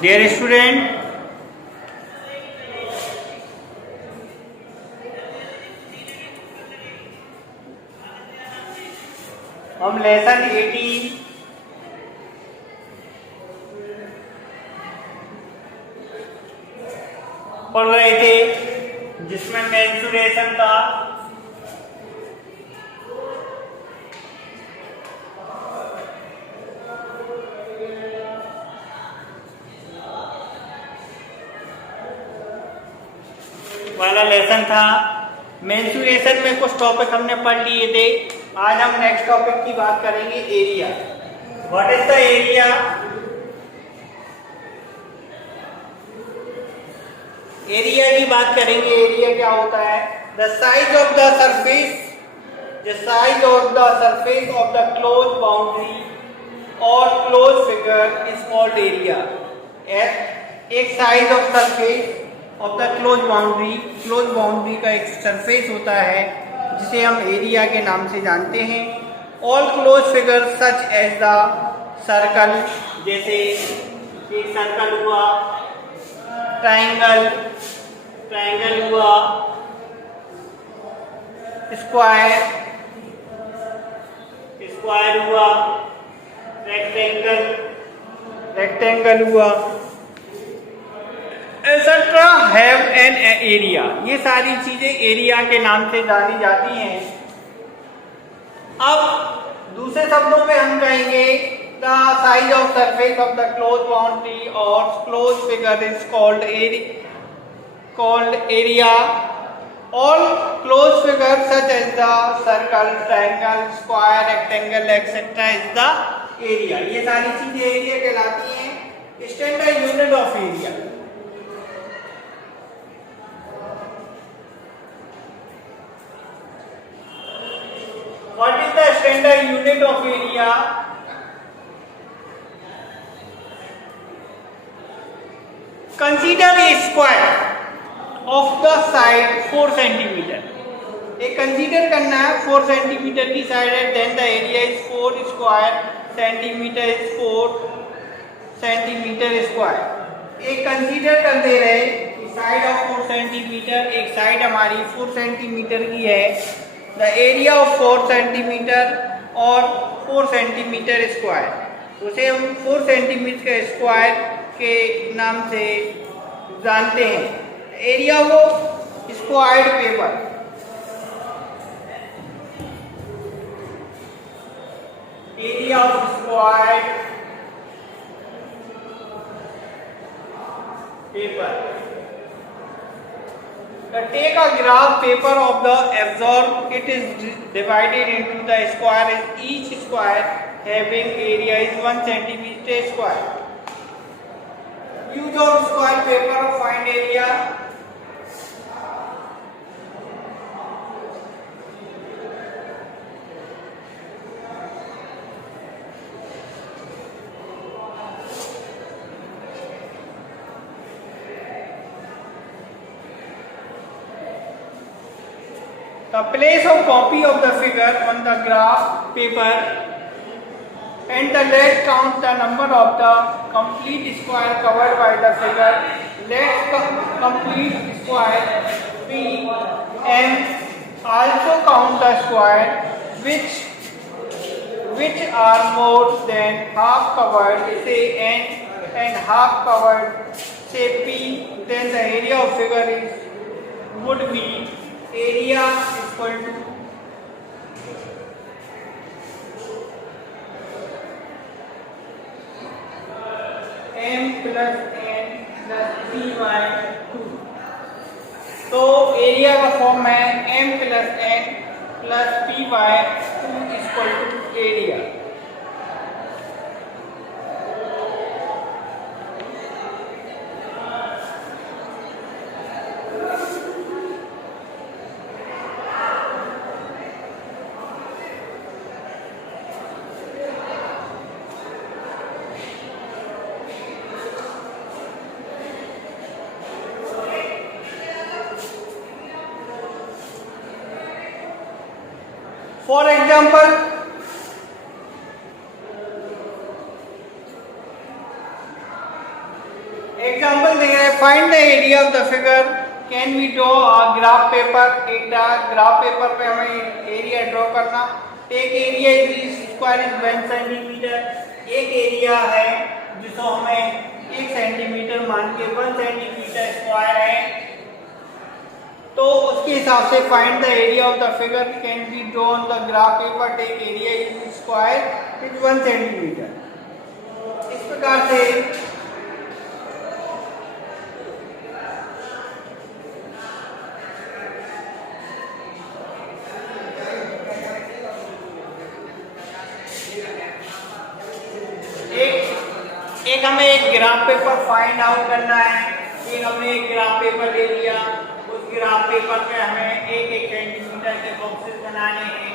Dear student, हम लेसन 18 पढ़ रहे थे जिसमें मेंसुरेशन था। वाला लेसन था। मेंसुरेशन में कुछ टॉपिक हमने पढ़ लिए थे। आज हम नेक्स्ट टॉपिक की बात करेंगे, area. What is the area? Area की बात करेंगे। एरिया क्या होता है? The size of the surface, the size of the surface of the close boundary और close figure is called area. एक size of surface of the close boundary का एक सरफेस होता है जिसे हम एरिया के नाम से जानते हैं। All close figure such as the circle, जैसे एक सर्कल हुआ, ट्राइंगल हुआ, स्क्वायर हुआ, रेक्टेंगल हुआ, एक्सेट्रा हैव एन एरिया। ये सारी चीजें एरिया के नाम से जानी जाती हैं। अब दूसरे शब्दों में हम कहेंगे the size of surface of the close boundary और close figure is called area. All close figure such as the circle, triangle, square, rectangle etcetera is the area. ये सारी चीजें एरिया कहलाती हैं। Standard unit of area, what is the standard unit of area? Consider a square of the side 4 centimeter. एक consider करना है 4 centimeter की side है, then the area is 4 square centimeter is 4 centimeter square. एक consider कर दे रहे कि साइड ऑफ 4 सेंटीमीटर, एक साइड हमारी 4 सेंटीमीटर की है। द एरिया ऑफ 4 सेंटीमीटर और 4 सेंटीमीटर स्क्वायर, उसे हम 4 सेंटीमीटर स्क्वायर के नाम से जानते हैं। एरिया वो squared paper, area of squared paper. Take a graph paper of the absorbed. It is divided into the square. Each square having area is 1 centimeter square. Use of square paper to find area. The place of copy of the figure on the graph paper and the let count the number of the complete square covered by the figure. Let the complete square be and also count the square which are more than half covered, say n, and half covered, say p. Then the area of figure would be area equal to m plus n plus p by 2। तो एरिया का फॉर्म है m plus n plus p by 2 equal to area. For example, example दे रहे हैं, find the area of the figure, can we draw graph paper. एक graph paper पे हमें area draw करना। Take area is square is 1 centimetre. एक area है जिसको हमें 1 सेंटीमीटर मान के 1 सेंटीमीटर स्क्वायर है, तो उसके हिसाब से find the area of the figure can be draw on the graph paper. Take area is square is 1 centimeter. इस प्रकार से एक हमें एक ग्राफ पेपर फाइंड आउट करना है। एक हमने एक ग्राफ पेपर ले लिया, उस ग्राफ पेपर पे हमें एक एक सेंटीमीटर के बॉक्सेस बनाने हैं।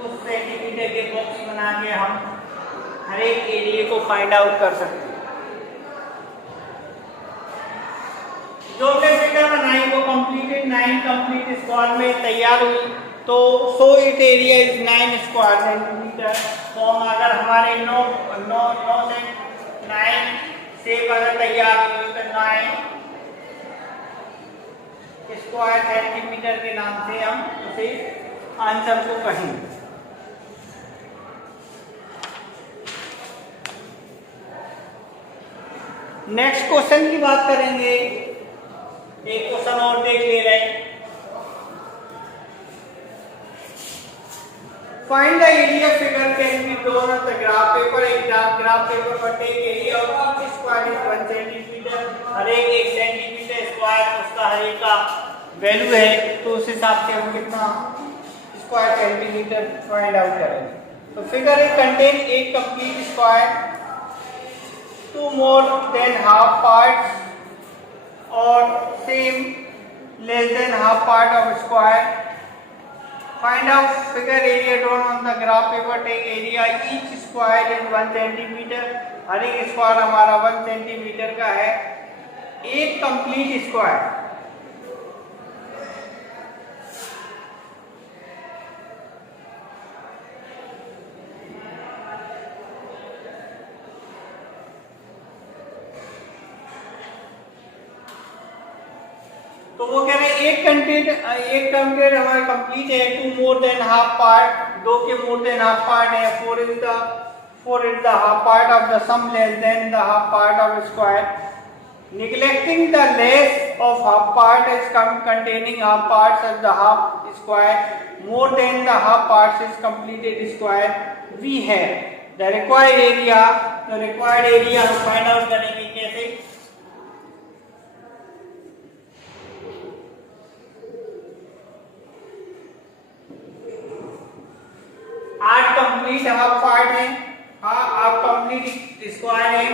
उस सेंटीमीटर के बॉक्स बना के हम हर एक एरिया को फाइंड आउट कर सकते हैं। जो हमने फिगर बनाई वो कंप्लीटेड 9 कंप्लीट स्क्वायर में तैयार हुई, तो so it area is 9 square centimetre. तो हम अगर हमारे 9 शेप अगर तैयार हुई तो 9 स्क्वायर सेंटीमीटर के नाम से हम उसे आंसर को कहेंगे। नेक्स्ट क्वेश्चन की बात करेंगे। एक क्वेश्चन और देख ले रहे हैं। Find the area figure can be drawn on the graph paper. एक ग्राफ पेपर पर take area of each square is 1 centimetre. हर एक 1 सेंटीमीटर स्क्वायर उसका हर एक का वैल्यू है, तो उस हिसाब से हम कितना स्क्वायर सेंटीमीटर फाइंड आउट करेंगे। तो फिगर इज कंटेन एक complete square, 2 more than half parts और same less than half part of square. Find out figure area drawn on the graph paper. Take area each square is 1 centimetre. हर एक square हमारा 1 सेंटीमीटर का है। एक complete square तो वो कह रहे हैं एक कंटेंट हमारा कंप्लीट है। 2 more than half part, 2 के more than half part है। 4 is the half part of the sum less than the half part of square. Neglecting the less of half part is containing half parts as the half square. More than the half parts is completed square. We have the required area. The required area हम find out करेंगे कैसे। Complete half part है, half complete square है,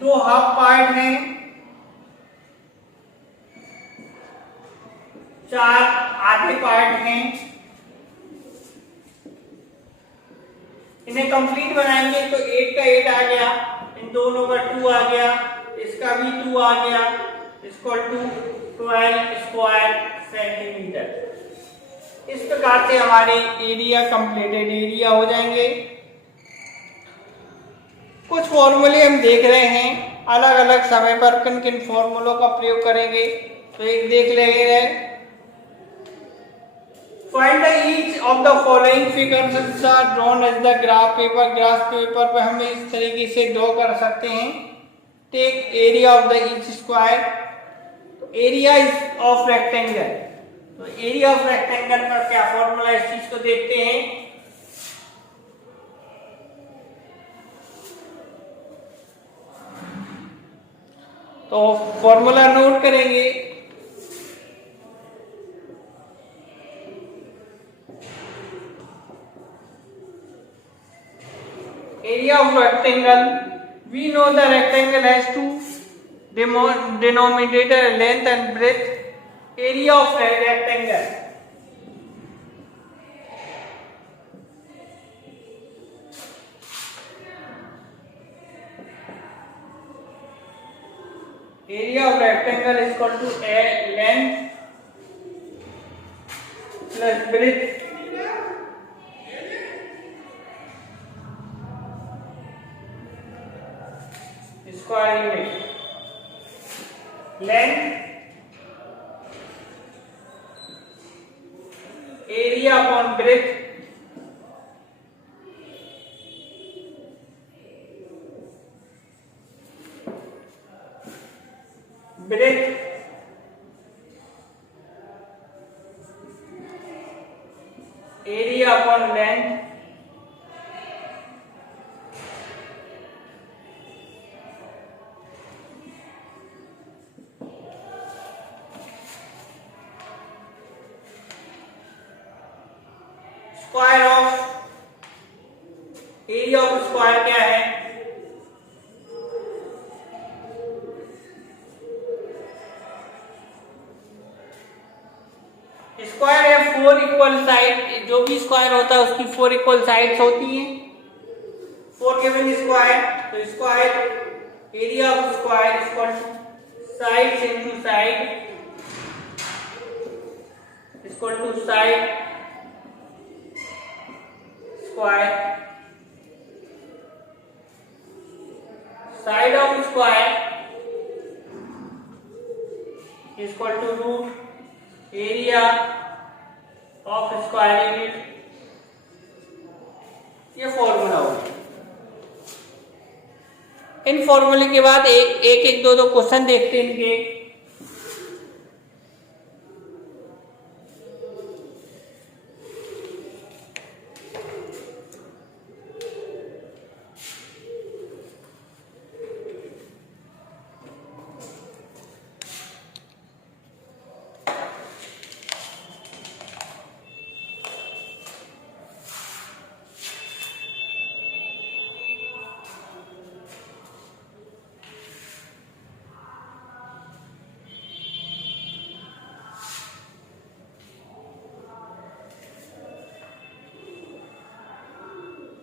2 half part है, 4 आधे पार्ट हैं। इन्हें कंप्लीट बनाएंगे तो 8 का 8 आ गया, इन दोनों का 2 आ गया, इसका भी 2 आ गया, इसको 12 स्क्वायर सेंटीमीटर। इस प्रकार से हमारे एरिया कंप्लीटेड एरिया हो जाएंगे। कुछ फॉर्मूले हम देख रहे हैं, अलग अलग समय पर किन किन फॉर्मूलों का प्रयोग करेंगे, तो एक देख लेंगे। Find the each of the following figures are drawn as the graph paper. Graph paper पर हम इस तरीके से ड्रॉ कर सकते हैं। Take area of the each square. Area is of rectangle, तो एरिया ऑफ रेक्टेंगल पर क्या फॉर्मूला, इस चीज को देखते हैं। तो फॉर्मूला नोट करेंगे। Area of rectangle, we know the rectangle has 2 denominator, length and breadth. Area of rectangle, area of rectangle is equal to length plus breadth square unit। length area upon breadth area upon length square of area of square क्या है? स्क्वायर है 4 equal side, जो भी स्क्वायर होता है उसकी 4 equal sides होती हैं। 4 गिवन स्क्वायर, तो square area of square equal to sides into side equal to side square, side of square equal to root area of square unit. ये फॉर्मूला होगा। इन फॉर्मूले के बाद एक दो क्वेश्चन देखते हैं इनके।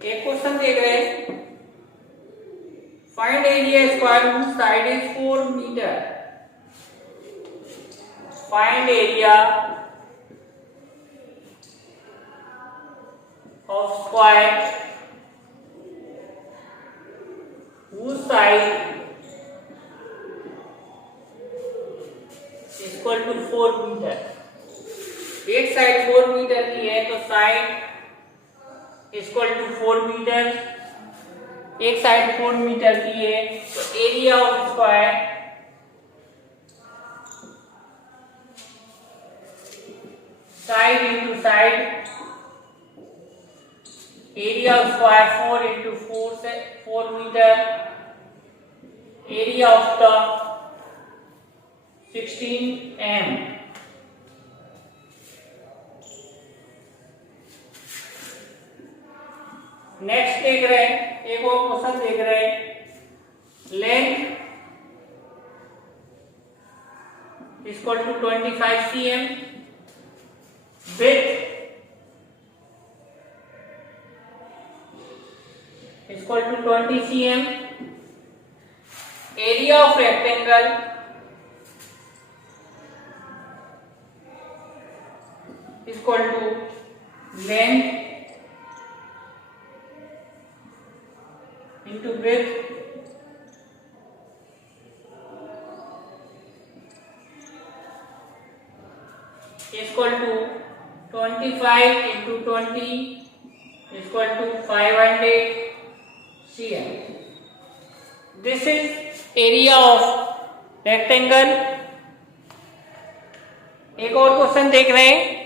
एक क्वेश्चन देख रहे हैं, find area square whose side is 4 meter. Find area of square whose side equal to 4 meter. एक साइड 4 मीटर की है तो साइड इक्वल टू 4 मीटर। एक साइड 4 मीटर की है तो area of square side into side, area of square 4 into 4 से 4 meter, area of the 16 m। Next देख रहे हैं, एक और क्वेश्चन देख रहे हैं, length equal to 25 cm, width equal to 20 cm, area of rectangle equal to length into width equal to 25 into 20 equal to 500 cm. This is area of rectangle। एक और क्वेश्चन देख रहे हैं,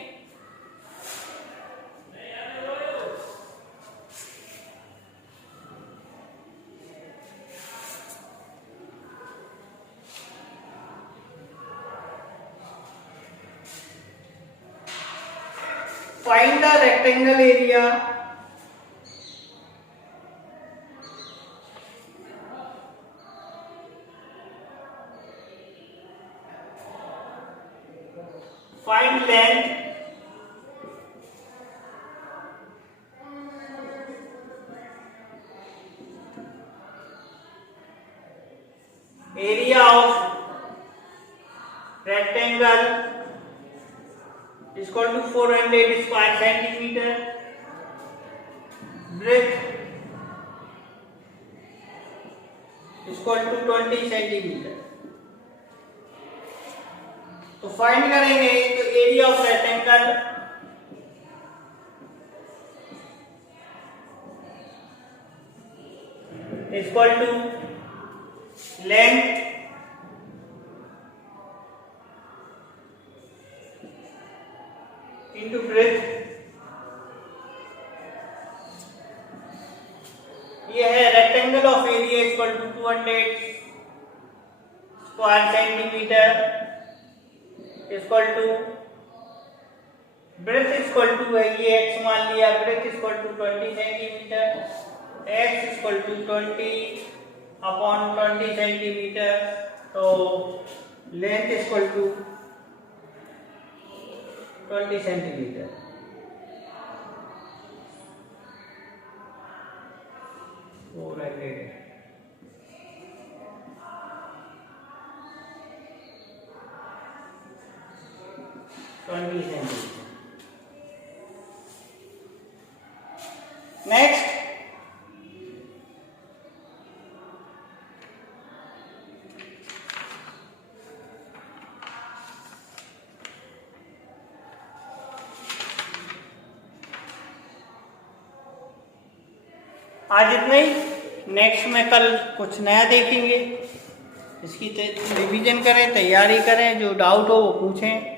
find the rectangle area find length area of rectangle is equal to 400 square centimeter, breadth is equal to 20 centimeter, तो find करेंगे तो area of rectangle equal to length into breadth. ये है rectangle of area equal to 200 square centimeter equal to breadth equal to है ये x मान लिया, breadth equal to 20 centimeter, x equal to 20 upon 20 centimeter, तो length equal to 20 centimeter. वो रखेगा 20 centimetre. Next आज इतना ही। नेक्स्ट में कल कुछ नया देखेंगे। इसकी रिवीजन करें, तैयारी करें, जो डाउट हो वो पूछें।